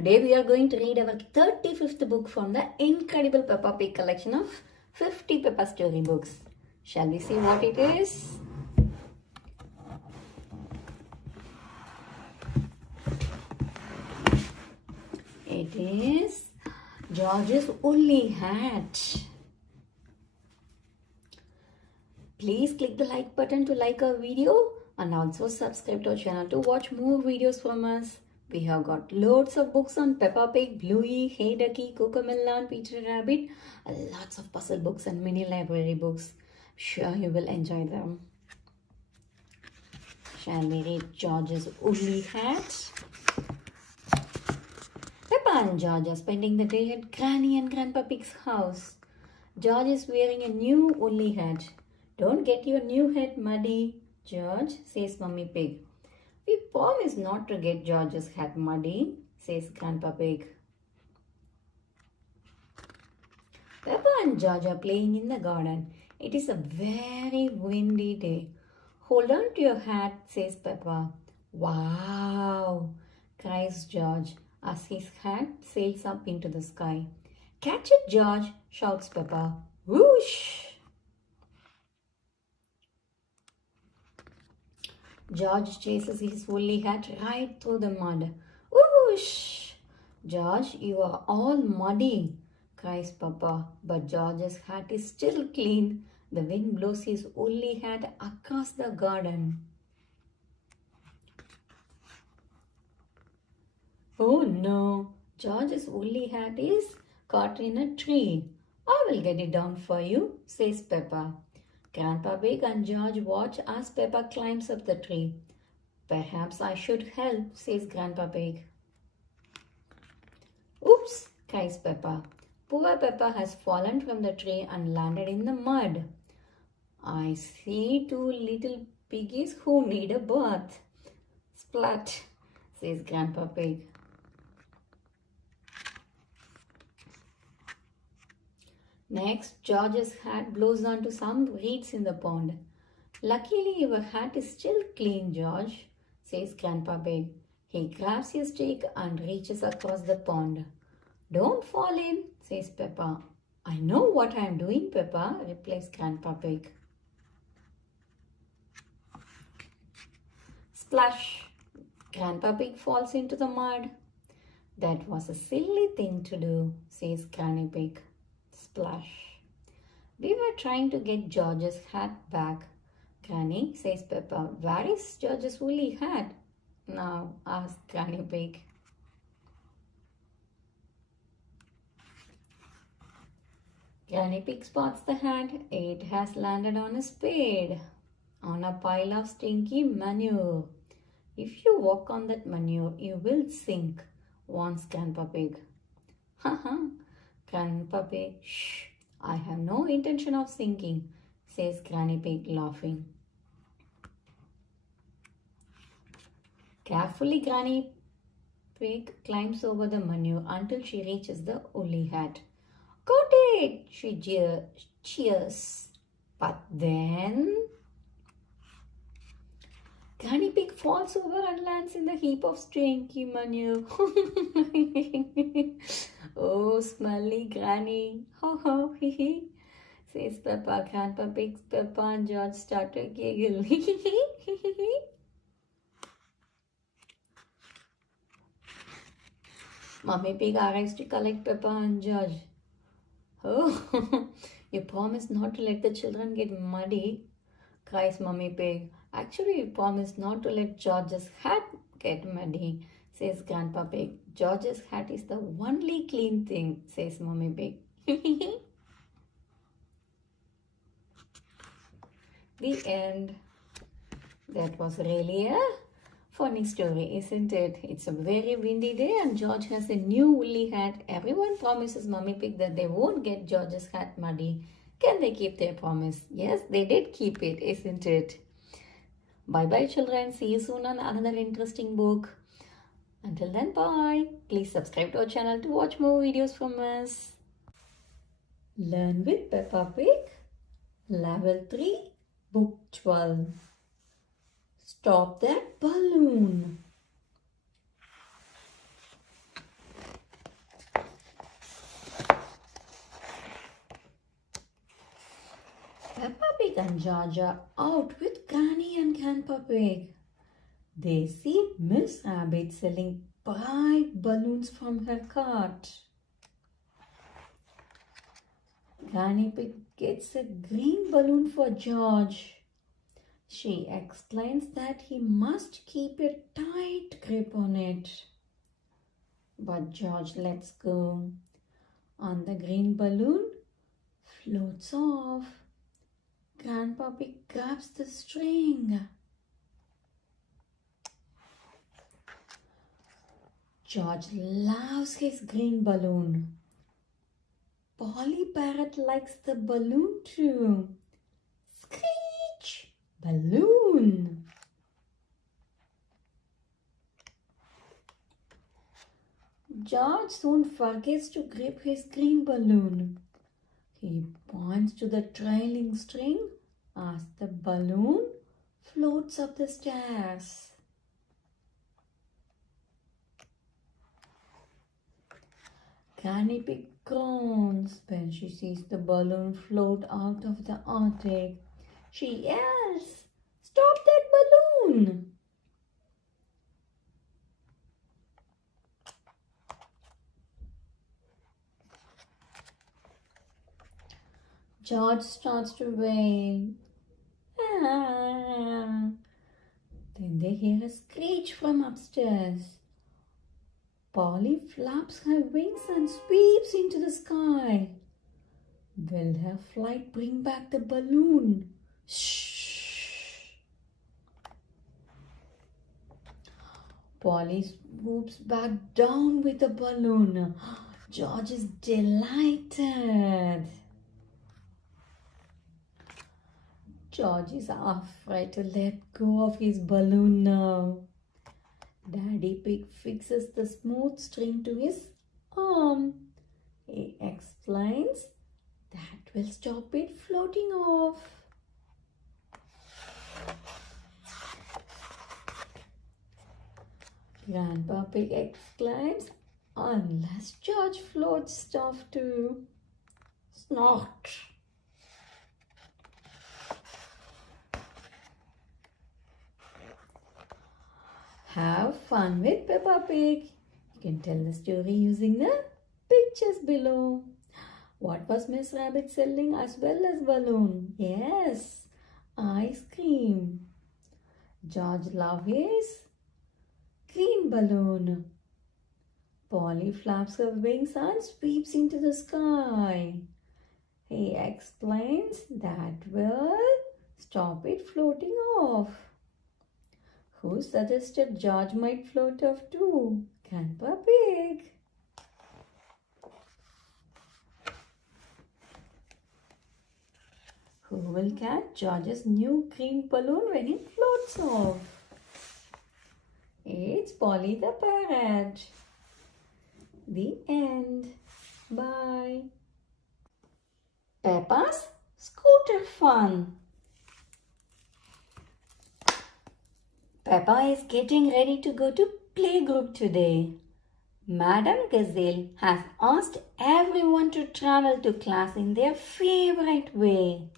Today we are going to read our 35th book from the incredible Peppa Pig collection of 50 Peppa story books. Shall we see what it is? It is George's woolly hat. Please click the like button to like our video and also subscribe to our channel to watch more videos from us. We have got loads of books on Peppa Pig, Bluey, Hey Ducky, Cocomelon, Peter Rabbit, and lots of puzzle books and mini library books. Sure you will enjoy them. Shall we read George's woolly hat? Peppa and George are spending the day at Granny and Grandpa Pig's house. George is wearing a new woolly hat. Don't get your new hat muddy, George, says Mummy Pig. We promise not to get George's hat muddy, says Grandpa Pig. Peppa and George are playing in the garden. It is a very windy day. Hold on to your hat, says Peppa. Wow, cries George as his hat sails up into the sky. Catch it, George, shouts Peppa. Whoosh! George chases his woolly hat right through the mud. Whoosh! George, you are all muddy, cries Peppa. But George's hat is still clean. The wind blows his woolly hat across the garden. Oh no! George's woolly hat is caught in a tree. I will get it down for you, says Peppa. Grandpa Pig and George watch as Peppa climbs up the tree. Perhaps I should help, says Grandpa Pig. Oops, cries Peppa. Poor Peppa has fallen from the tree and landed in the mud. I see two little piggies who need a bath. Splat, says Grandpa Pig. Next, George's hat blows onto some reeds in the pond. Luckily, your hat is still clean, George, says Grandpa Pig. He grabs his stick and reaches across the pond. Don't fall in, says Peppa. I know what I am doing, Peppa, replies Grandpa Pig. Splash! Grandpa Pig falls into the mud. That was a silly thing to do, says Granny Pig. Splash. We were trying to get George's hat back. Granny, says Peppa. Where is George's woolly hat? Now, asks Granny Pig. Granny Pig spots the hat. It has landed on a spade, on a pile of stinky manure. If you walk on that manure, you will sink, warns Grandpa Pig. Haha. Grandpa Pig, shh, I have no intention of sinking, says Granny Pig laughing. Carefully, Granny Pig climbs over the manure until she reaches the woolly hat. Got it, she cheers. But then Granny Pig falls over and lands in the heap of stinky manure. Oh, smelly Granny. Ho ho, hee hee, says Peppa. Grandpa Pig, Peppa and George start to giggle. Mummy Pig arrives to collect Peppa and George. Oh, you promised not to let the children get muddy, cries Mummy Pig. Actually, you promised not to let George's hat get muddy, says Grandpa Pig. George's hat is the only clean thing, says Mummy Pig. The end. That was really a funny story, isn't it? It's a very windy day and George has a new woolly hat. Everyone promises Mummy Pig that they won't get George's hat muddy. Can they keep their promise? Yes, they did keep it, isn't it? Bye-bye, children. See you soon on another interesting book. Until then, bye. Please subscribe to our channel to watch more videos from us. Learn with Peppa Pig. Level 3, Book 12. Stop that balloon. and George are out with Granny and Grandpa Pig. They see Miss Rabbit selling bright balloons from her cart. Granny Pig gets a green balloon for George. She explains that he must keep a tight grip on it. But George lets go, and the green balloon floats off. Grandpa Pig grabs the string. George loves his green balloon. Polly Parrot likes the balloon too. Screech! Balloon! George soon forgets to grip his green balloon. He points to the trailing string as the balloon floats up the stairs. Granny Pig groans when she sees the balloon float out of the attic. She yells, "Stop that balloon!" George starts to wail. Ah. Then they hear a screech from upstairs. Polly flaps her wings and sweeps into the sky. Will her flight bring back the balloon? Shh! Polly swoops back down with the balloon. George is delighted. George is afraid to let go of his balloon now. Daddy Pig fixes the smooth string to his arm. He explains that will stop it floating off. Grandpa Pig exclaims, "Unless George floats off too." Snort! Have fun with Peppa Pig. You can tell the story using the pictures below. What was Miss Rabbit selling as well as balloon? Yes, ice cream. George loves his green balloon. Polly flaps her wings and sweeps into the sky. He explains that will stop it floating off. Who suggested George might float off too? Grandpa Pig. Who will catch George's new green balloon when it floats off? It's Polly the Parrot. The end. Bye. Peppa's Scooter Fun. Peppa is getting ready to go to playgroup today. Madam Gazelle has asked everyone to travel to class in their favorite way.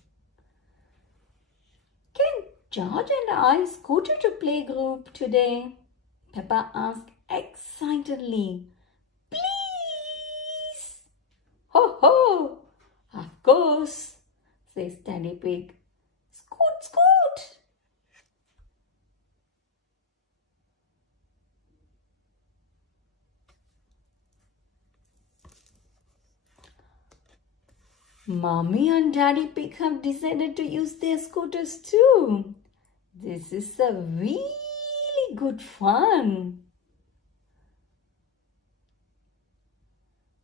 Can George and I scooter to playgroup today? Peppa asked excitedly. Please! Ho ho! Of course, says Daddy Pig. Scoot, scoot! Mommy and Daddy Pig have decided to use their scooters too. This is a really good fun.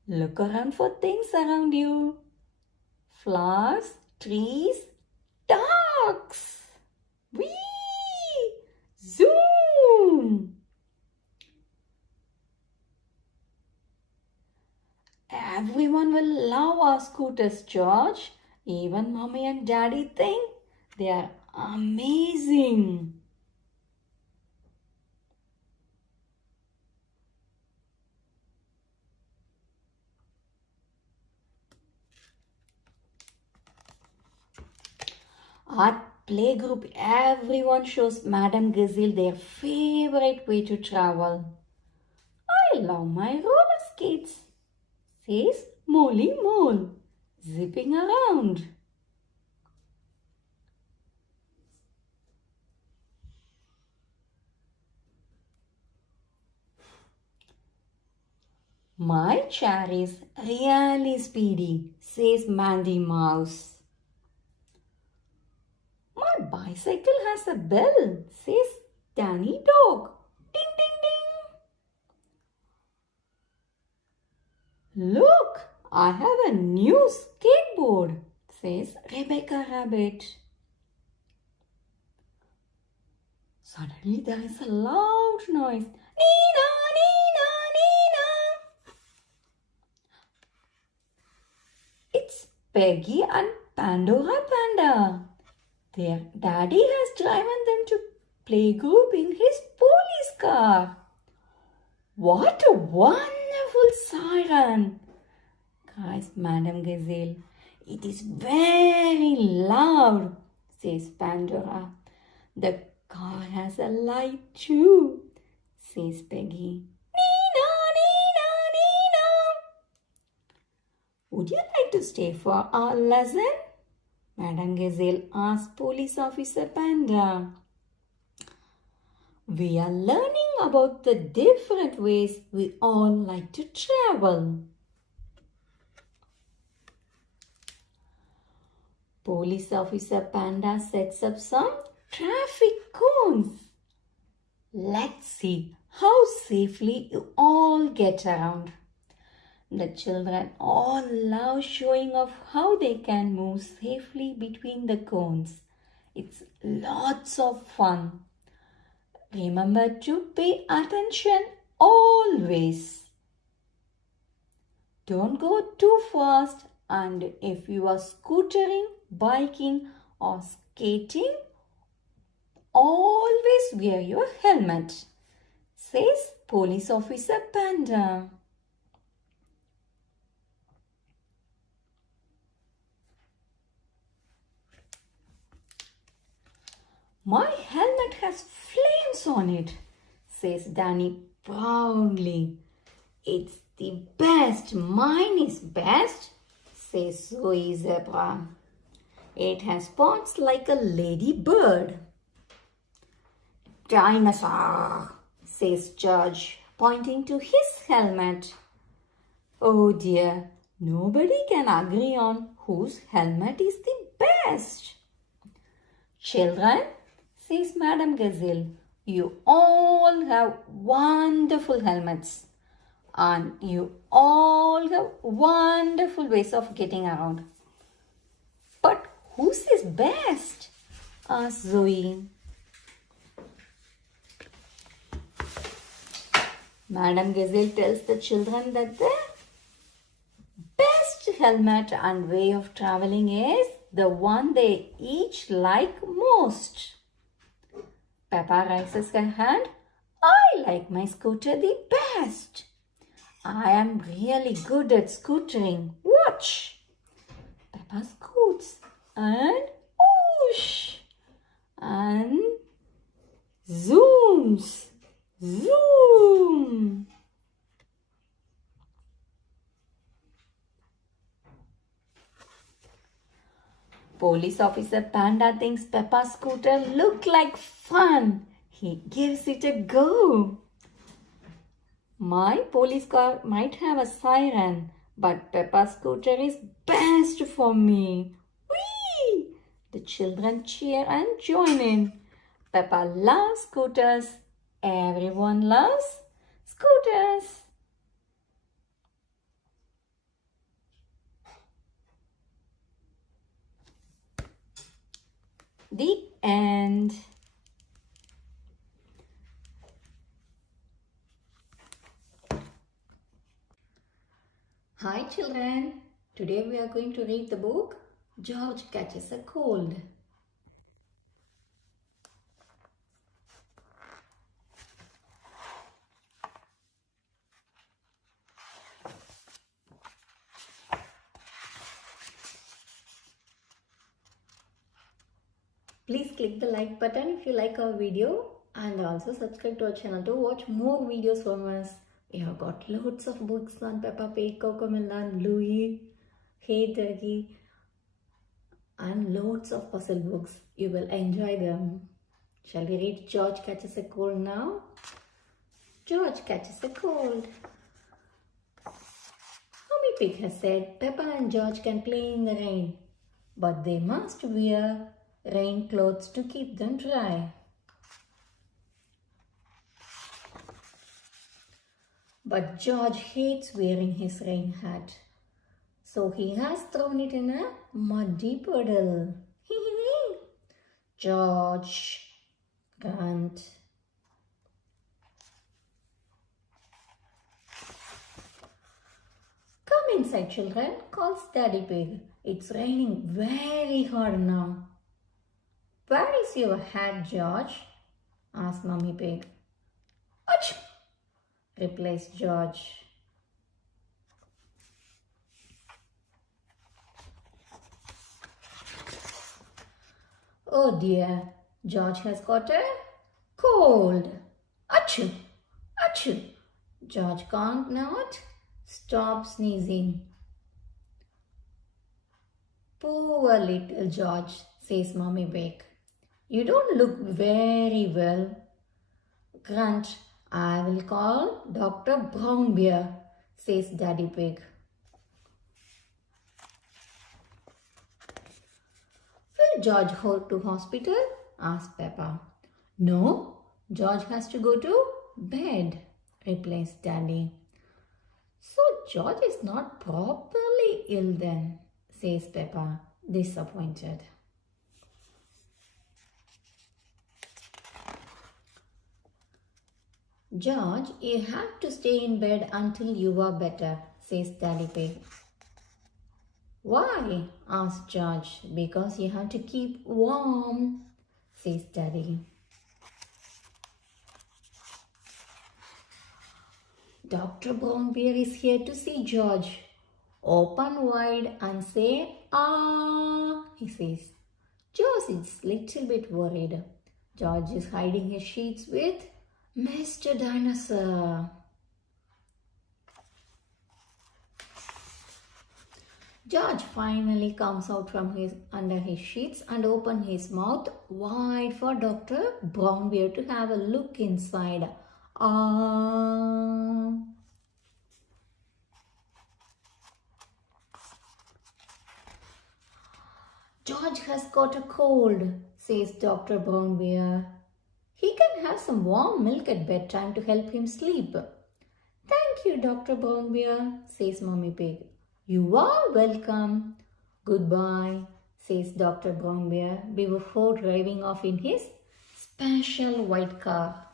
Look around for things around you. Flowers, trees, ducks. Whee! Zoom! Everyone will love our scooters, George. Even Mommy and Daddy think they are amazing. At playgroup, everyone shows Madame Gazelle their favorite way to travel. I love my roller skates, says Molly Mole, zipping around. My chair is really speedy, says Mandy Mouse. My bicycle has a bell, says Danny Dog. Ding ding ding. Look, I have a new skateboard, says Rebecca Rabbit. Suddenly there is a loud noise. Nina, Nina, Nina. It's Peggy and Pandora Panda. Their daddy has driven them to playgroup in his police car. What a wonderful siren, cries Madame Gazelle. It is very loud, says Pandora. The car has a light too, says Peggy. Nina, Nina, Nina. Would you like to stay for our lesson? Madame Gazelle asked Police Officer Panda. We are learning about the different ways we all like to travel. Police Officer Panda sets up some traffic cones. Let's see how safely you all get around. The children all love showing off how they can move safely between the cones. It's lots of fun. Remember to pay attention always. Don't go too fast, and if you are scootering, biking or skating, always wear your helmet, says Police Officer Panda. My helmet has flames on it, says Danny proudly. It's the best. Mine is best, says Zoe Zebra. It has spots like a ladybird. Dinosaur, says George, pointing to his helmet. Oh dear, nobody can agree on whose helmet is the best. Children, says Madame Gazelle, you all have wonderful helmets and you all have wonderful ways of getting around. But whose is best? Asked Zoe. Madame Gazelle tells the children that the best helmet and way of traveling is the one they each like most. Peppa raises her hand. I like my scooter the best. I am really good at scootering. Watch. Peppa scoots and whoosh and zooms. Zoom. Police Officer Panda thinks Peppa's scooter look like fun. He gives it a go. My police car might have a siren, but Peppa's scooter is best for me. Whee! The children cheer and join in. Peppa loves scooters. Everyone loves scooters. The end. Hi children. Today we are going to read the book George Catches a Cold. Please click the like button if you like our video and also subscribe to our channel to watch more videos from us. We have got loads of books on Peppa Pig, Cocomelon, Louie, Hey Turkey and loads of puzzle books. You will enjoy them. Shall we read George Catches a Cold now? George catches a cold. Mommy Pig has said Peppa and George can play in the rain, but they must wear rain clothes to keep them dry. But George hates wearing his rain hat, so he has thrown it in a muddy puddle. George, grunt. Come inside, children, calls Daddy Pig. It's raining very hard now. Where is your hat, George? Asked Mummy Pig. Achoo! Replies George. Oh dear, George has got a cold. Achoo! Achoo! George can't not stop sneezing. Poor little George, says Mummy Pig. You don't look very well. Grunt, I will call Dr. Brownbear, says Daddy Pig. Will George go to hospital? Asked Peppa. No, George has to go to bed, replies Daddy. So George is not properly ill then, says Peppa, disappointed. George, you have to stay in bed until you are better, says Daddy Pig. Why? Asks George. Because you have to keep warm, says Daddy. Dr. Brownbear is here to see George. Open wide and say, ah, he says. George is little bit worried. George is hiding his sheets with Mr. Dinosaur. George finally comes out from under his sheets and opens his mouth wide for Dr. Brownbear to have a look inside. Ah. George has got a cold, says Dr. Brownbear. He can have some warm milk at bedtime to help him sleep. Thank you, Dr. Brownbear, says Mummy Pig. You are welcome. Goodbye, says Dr. Brownbear before driving off in his special white car.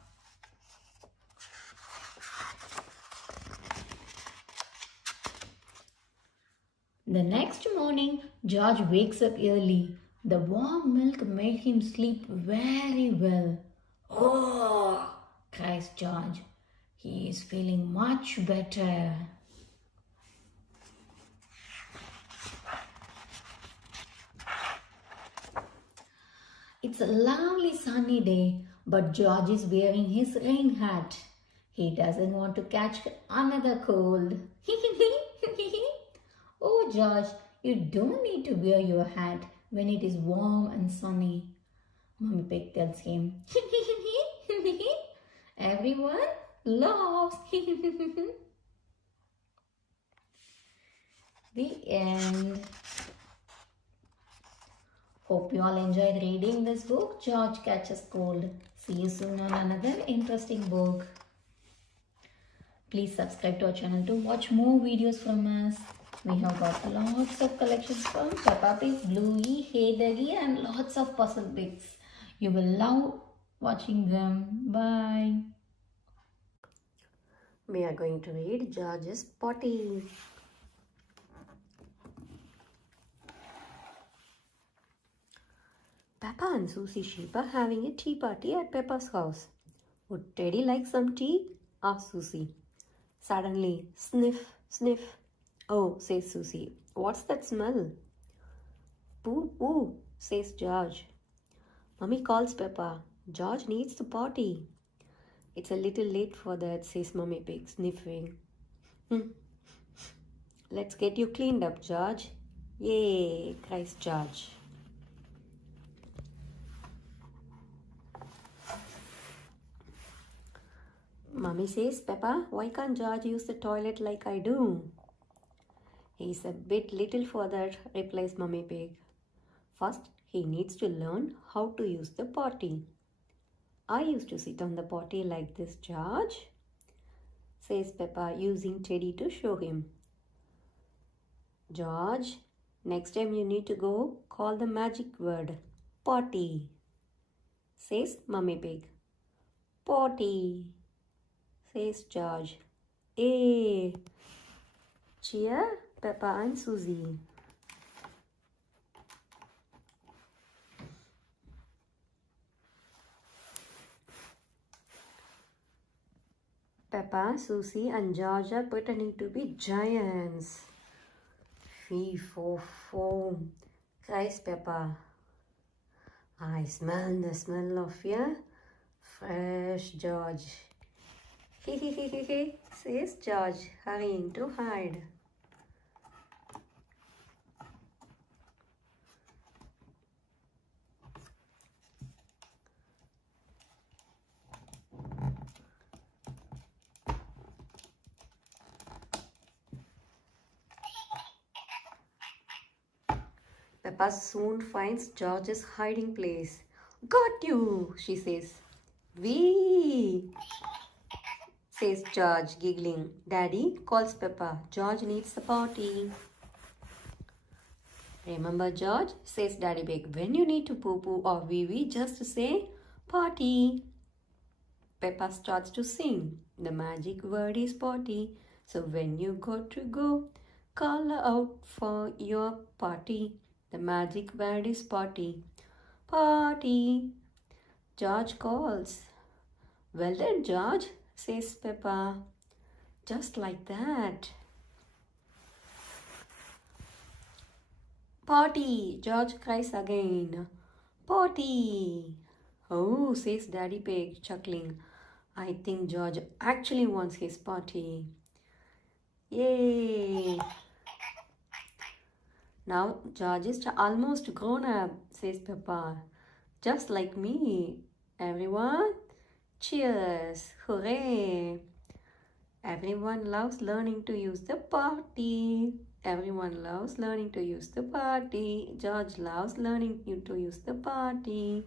The next morning, George wakes up early. The warm milk made him sleep very well. Oh, cries George. He is feeling much better. It's a lovely sunny day, but George is wearing his rain hat. He doesn't want to catch another cold. Oh, George, you don't need to wear your hat when it is warm and sunny. Mummy Pig tells him. Everyone laughs. The end. Hope you all enjoyed reading this book, George Catches Cold. See you soon on another interesting book. Please subscribe to our channel to watch more videos from us. We have got lots of collections from Peppa Pig, Bluey, Hey Doggy and lots of puzzle bits. You will love watching them. Bye. We are going to read George's Potty. Peppa and Susie Sheep are having a tea party at Peppa's house. Would Teddy like some tea? Asked Susie. Suddenly, sniff, sniff. Oh, says Susie. What's that smell? Poo, poo, says George. Mummy calls Peppa. George needs the potty. It's a little late for that, says Mummy Pig, sniffing. Let's get you cleaned up, George. Yay, cries George. Mummy says, Peppa, why can't George use the toilet like I do? He's a bit little for that, replies Mummy Pig. First, he needs to learn how to use the potty. I used to sit on the potty like this, George, says Peppa, using Teddy to show him. George, next time you need to go, call the magic word, potty, says Mummy Pig. Potty, says George. Hey, cheer Peppa and Susie. Peppa, Susie and George are pretending to be giants. Fee, fo, foam, cries Peppa. I smell the smell of your fresh George. He, says George, hurrying to hide. Peppa soon finds George's hiding place. Got you, she says. Wee, says George, giggling. Daddy, calls Peppa. George needs the potty. Remember, George, says Daddy Pig, when you need to poo-poo or wee-wee, just say potty. Peppa starts to sing. The magic word is potty. So when you got to go, call out for your potty. The magic word is potty. Potty. George calls. Well done, George, says Peppa. Just like that. Potty, George cries again. Potty. Oh, says Daddy Pig, chuckling. I think George actually wants his potty. Yay! Now George is almost grown up, says Peppa. Just like me. Everyone, cheers! Hooray! Everyone loves learning to use the potty. Everyone loves learning to use the potty. George loves learning to use the potty.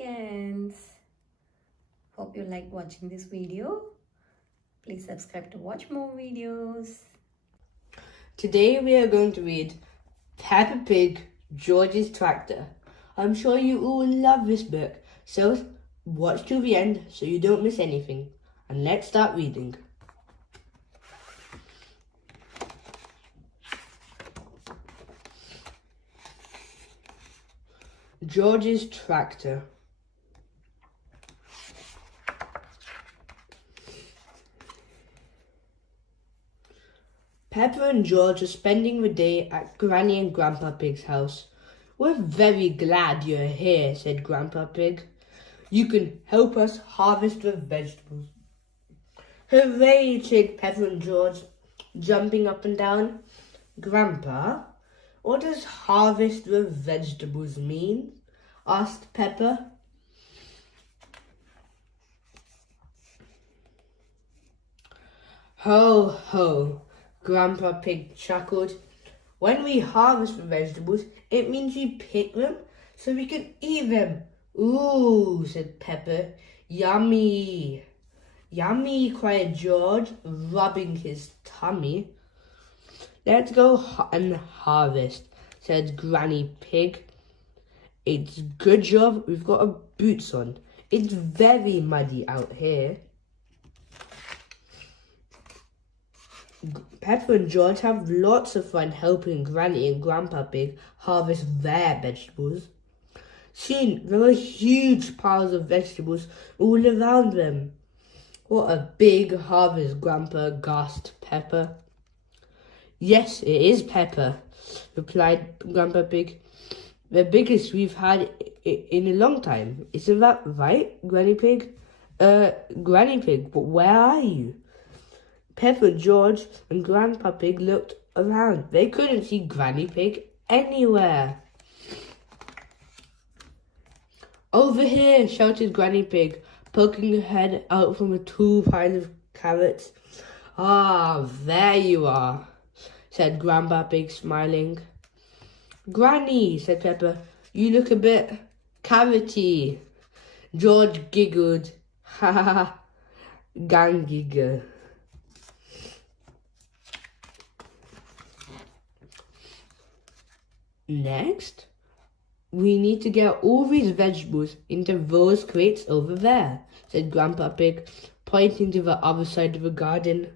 It. Hope you like watching this video. Please subscribe to watch more videos. Today we are going to read Peppa Pig, George's Tractor. I'm sure you all love this book, so watch to the end so you don't miss anything. And let's start reading. George's Tractor. Peppa and George are spending the day at Granny and Grandpa Pig's house. We're very glad you're here, said Grandpa Pig. You can help us harvest the vegetables. Hooray, said Peppa and George, jumping up and down. Grandpa, what does harvest the vegetables mean? Asked Peppa. Ho, ho, Grandpa Pig chuckled. When we harvest the vegetables, it means we pick them so we can eat them. Ooh, said Peppa. Yummy. Yummy, cried George, rubbing his tummy. Let's go and harvest, said Granny Pig. It's good job we've got our boots on. It's very muddy out here. Peppa and George have lots of fun helping Granny and Grandpa Pig harvest their vegetables. Soon there were huge piles of vegetables all around them. What a big harvest, Grandpa, gasped Peppa. Yes, it is, Peppa, replied Grandpa Pig. The biggest we've had in a long time. Isn't that right, Granny Pig? Granny Pig, but where are you? Peppa, George, and Grandpa Pig looked around. They couldn't see Granny Pig anywhere. Over here, shouted Granny Pig, poking her head out from a tall pile of carrots. Ah, there you are, said Grandpa Pig, smiling. Granny, said Peppa, you look a bit carroty. George giggled. Ha ha ha. Gang giggle. Next, we need to get all these vegetables into those crates over there, said Grandpa Pig, pointing to the other side of the garden.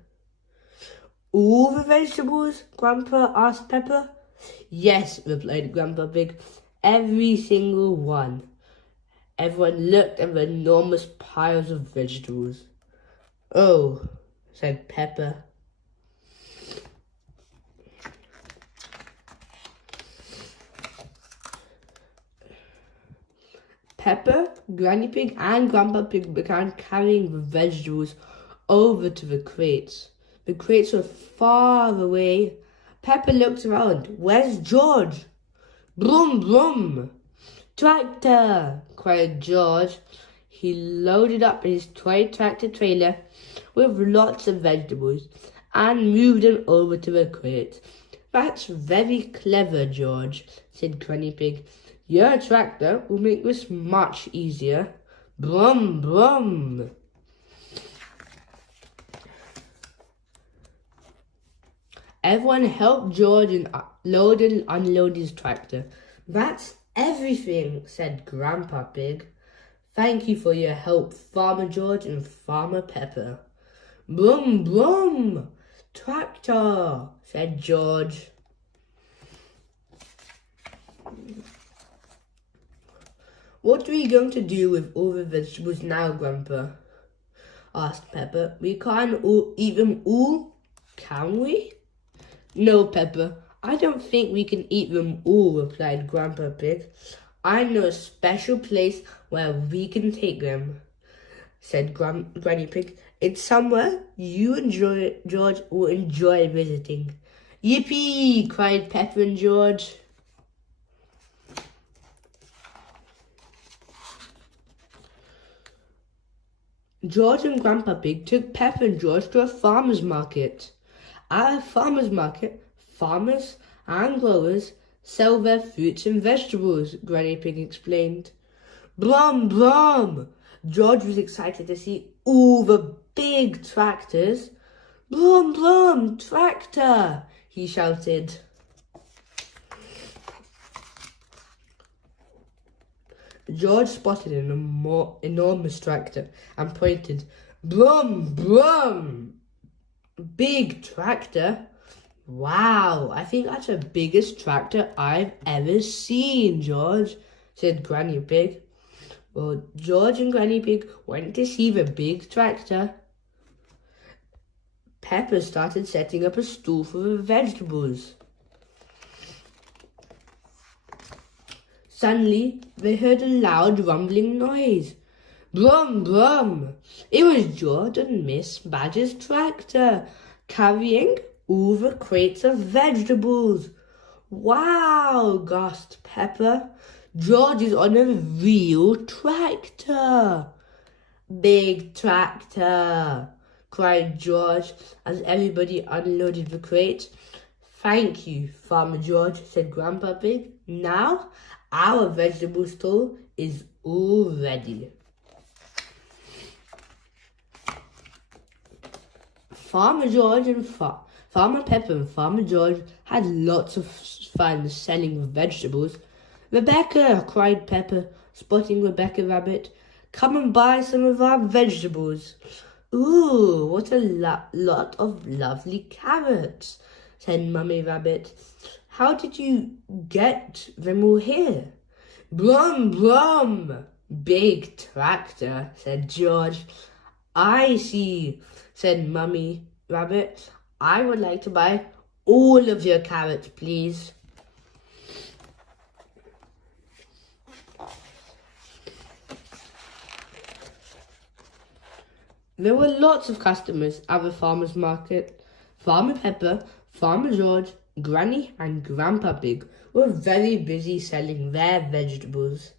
All the vegetables? Grandpa asked Peppa. Yes, replied Grandpa Pig, every single one. Everyone looked at the enormous piles of vegetables. Oh, said Peppa. Peppa, Granny Pig, and Grandpa Pig began carrying the vegetables over to the crates. The crates were far away. Peppa looked around. Where's George? Brum, brum! Tractor! Cried George. He loaded up his toy tractor trailer with lots of vegetables and moved them over to the crates. That's very clever, George, said Granny Pig. Your tractor will make this much easier. Brum, brum. Everyone helped George load and unload his tractor. That's everything, said Grandpa Pig. Thank you for your help, Farmer George and Farmer Peppa. Brum, brum. Tractor, said George. What are we going to do with all the vegetables now, Grandpa? Asked Peppa. We can't eat them all, can we? No, Peppa, I don't think we can eat them all, replied Grandpa Pig. I know a special place where we can take them, said Granny Pig. It's somewhere you and George will enjoy visiting. Yippee! Cried Peppa and George. George and Grandpa Pig took Peppa and George to a farmer's market. At a farmer's market, farmers and growers sell their fruits and vegetables, Granny Pig explained. Brum, brum! George was excited to see all the big tractors. Brum, brum, tractor! He shouted. George spotted an enormous tractor and pointed. Brum, brum! Big tractor? Wow, I think that's the biggest tractor I've ever seen, George, said Granny Pig. Well, George and Granny Pig went to see the big tractor. Peppa started setting up a stool for the vegetables. Suddenly, they heard a loud rumbling noise. Brum, brum! It was George and Miss Badger's tractor, carrying all the crates of vegetables. Wow, gasped Peppa. George is on a real tractor. Big tractor, cried George as everybody unloaded the crates. Thank you, Farmer George, said Grandpa Pig. Now, our vegetable store is all ready. Farmer George and Farmer Peppa and Farmer George had lots of fun selling the vegetables. Rebecca, cried Peppa, spotting Rebecca Rabbit. Come and buy some of our vegetables. Ooh, what a lot of lovely carrots, said Mummy Rabbit. How did you get them all here? Brum, brum. Big tractor, said George. I see, said Mummy Rabbit. I would like to buy all of your carrots, please. There were lots of customers at the farmer's market. Farmer Pepper, Farmer George, Granny and Grandpa Pig were very busy selling their vegetables.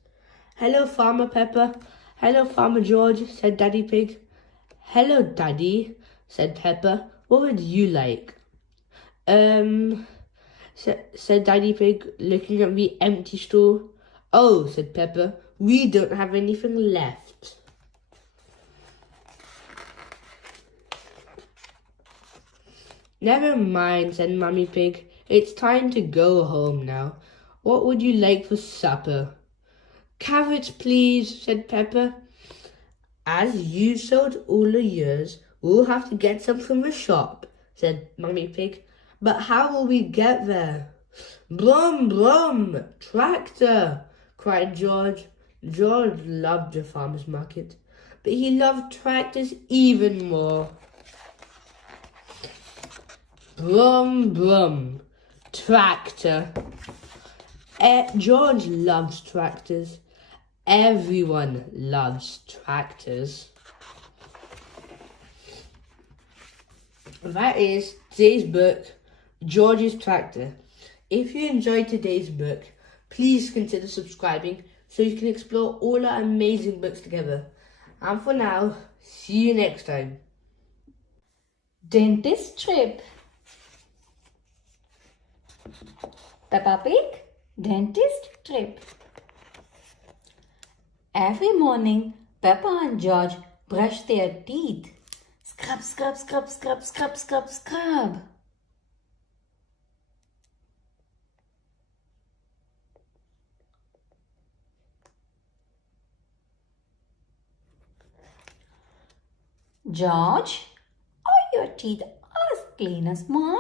Hello, Farmer Pepper. Hello, Farmer George, said Daddy Pig. Hello, Daddy, said Pepper. What would you like? Said Daddy Pig, looking at the empty stall. Oh, said Pepper, we don't have anything left. Never mind, said Mummy Pig. It's time to go home now. What would you like for supper? Carrots, please, said Pepper. As you sold all the yours, we'll have to get some from the shop, said Mummy Pig. But how will we get there? Brum, brum, tractor, cried George. George loved the farmer's market, but he loved tractors even more. Brum, brum, tractor. George loves tractors. Everyone loves tractors. That is today's book, George's Tractor. If you enjoyed today's book, please consider subscribing so you can explore all our amazing books together. And for now, see you next time. Dentist trip. Peppa Pig, dentist trip. Every morning, Peppa and George brush their teeth. Scrub, scrub, scrub, scrub, scrub, scrub, scrub. George, are your teeth as clean as mine?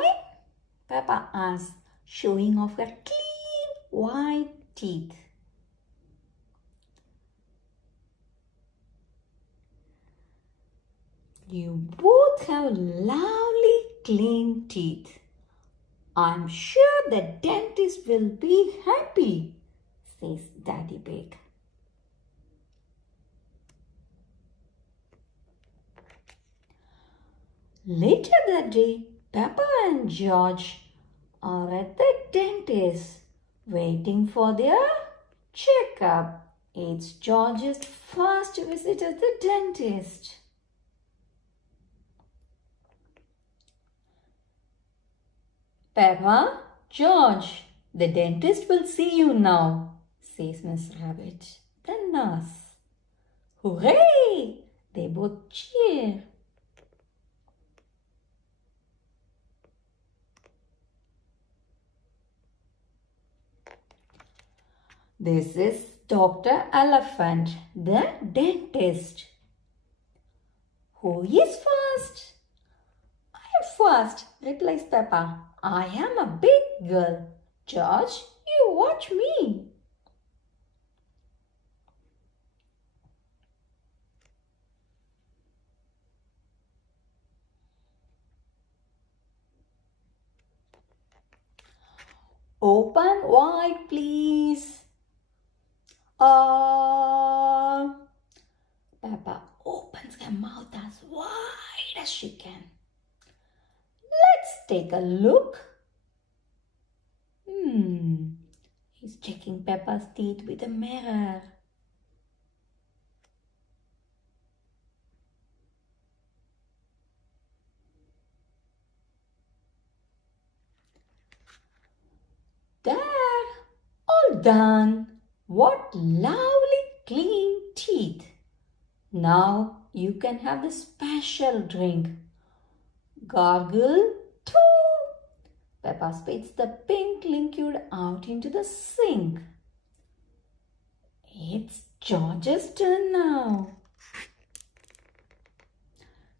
Peppa asked, showing off her clean white teeth. You both have lovely clean teeth. I'm sure the dentist will be happy, says Daddy Pig. Later that day, Peppa and George are at the dentist waiting for their checkup. It's George's first visit at the dentist. Peppa, George, the dentist will see you now, says Miss Rabbit, the nurse. Hooray! They both cheer. This is Dr. Elephant, the dentist. Who is first? I am first, replies Peppa. I am a big girl. George, you watch me. Open wide, please. Peppa opens her mouth as wide as she can. Let's take a look. He's checking Peppa's teeth with a mirror. There, all done. What lovely clean teeth. Now you can have the special drink. Gargle too. Peppa spits the pink liquid out into the sink. It's George's turn now.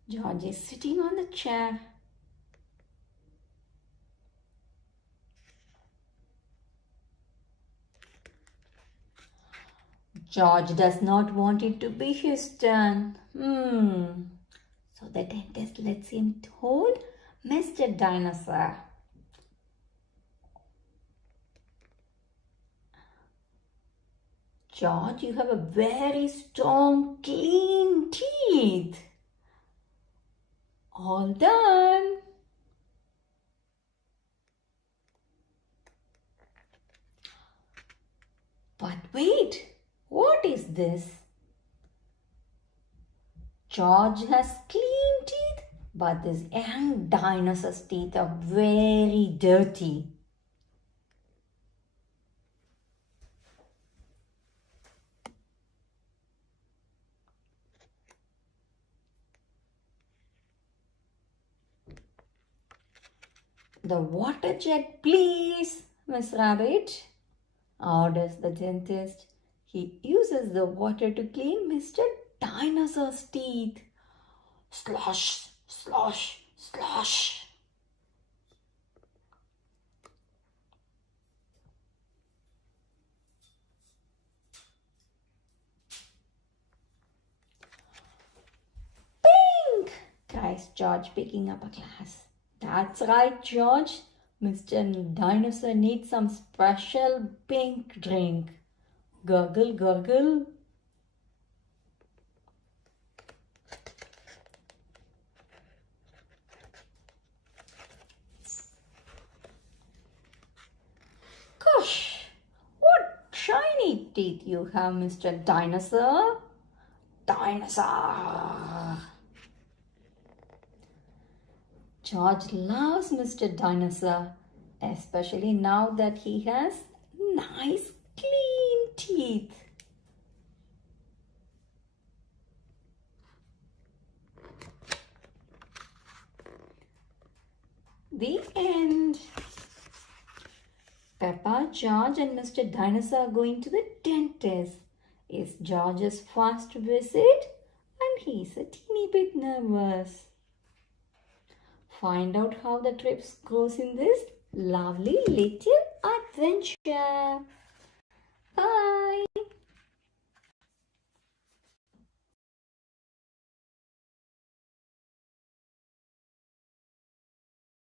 George is sitting on the chair. George does not want it to be his turn. So the dentist lets him hold Mr. Dinosaur. George, you have a very strong, clean teeth. All done. But wait, what is this? George has clean teeth, but this young dinosaur's teeth are very dirty. The water jet, please, Miss Rabbit, orders the dentist. He uses the water to clean Mr. Dinosaur's teeth. Slosh, slosh, slosh. Pink! Cries George, picking up a glass. That's right, George. Mr. Dinosaur needs some special pink drink. Gurgle, gurgle. Gosh, what shiny teeth you have, Mr. Dinosaur. Dinosaur. George loves Mr. Dinosaur, especially now that he has nice clean teeth. The end. Peppa, George and Mr. Dinosaur are going to the dentist. It's George's first visit and he's a teeny bit nervous. Find out how the trip goes in this lovely little adventure.